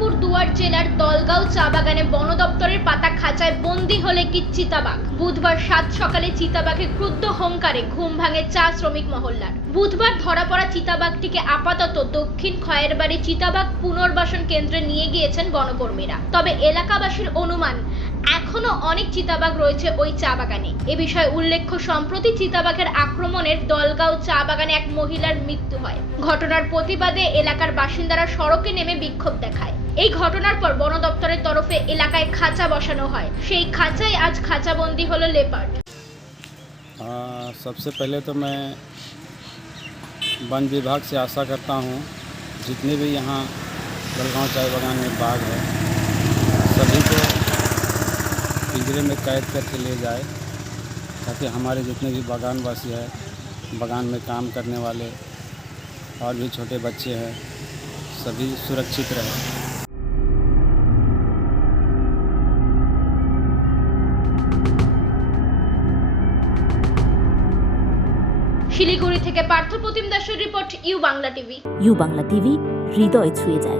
নওগাঁর জেলার দলগাঁও চা বাগানে বন দপ্তরের পাতা খাঁচায় বন্দি হলে কি চিতাবাঘ? বুধবার সাত সকালে চিতাবাঘে ক্রুদ্ধ হোমকারে ঘুম ভাঙে চা শ্রমিক মহল্লার। বুধবার ধরা পড়া চিতাবাঘটিকে আপাতত দক্ষিণ খয়ের খয়েরবাড়ি চিতাবাঘ পুনর্বাসন কেন্দ্রে নিয়ে গিয়েছেন বনকর্মীরা। তবে এলাকাবাসীর অনুমান এখনো অনেক চিতাবাঘ রয়েছে ওই চা বাগানে এ বিষয়ে উল্লেখ্য সম্প্রতি চিতাবাঘের আক্রমণের দলগাঁও চা বাগানে এক মহিলার মৃত্যু হয় ঘটনার প্রতিবাদে এলাকার বাসিন্দারা সড়কে নেমে বিক্ষোভ দেখায় এই ঘটনার পর বন দপ্তরের তরফে এলাকায় খাঁচা বসানো হয় সেই খাঁচায় আজ খাঁচাবন্দি হলো লেপার্ড आ, सबसे पहले तो मैं वन विभाग से आशा करता हूँ जितने भी यहाँ जलगांव चाय बागान में बाग है सभी को पिंजरे में कैद करके ले जाए ताकि हमारे जितने भी बागान वासी है बागान में काम करने वाले और भी छोटे बच्चे हैं सभी सुरक्षित रहें শিলিগুড়ি থেকে পার্থ প্রতিম দাসের report U Bangla TV U Bangla TV হৃদয় ছুঁয়ে যায়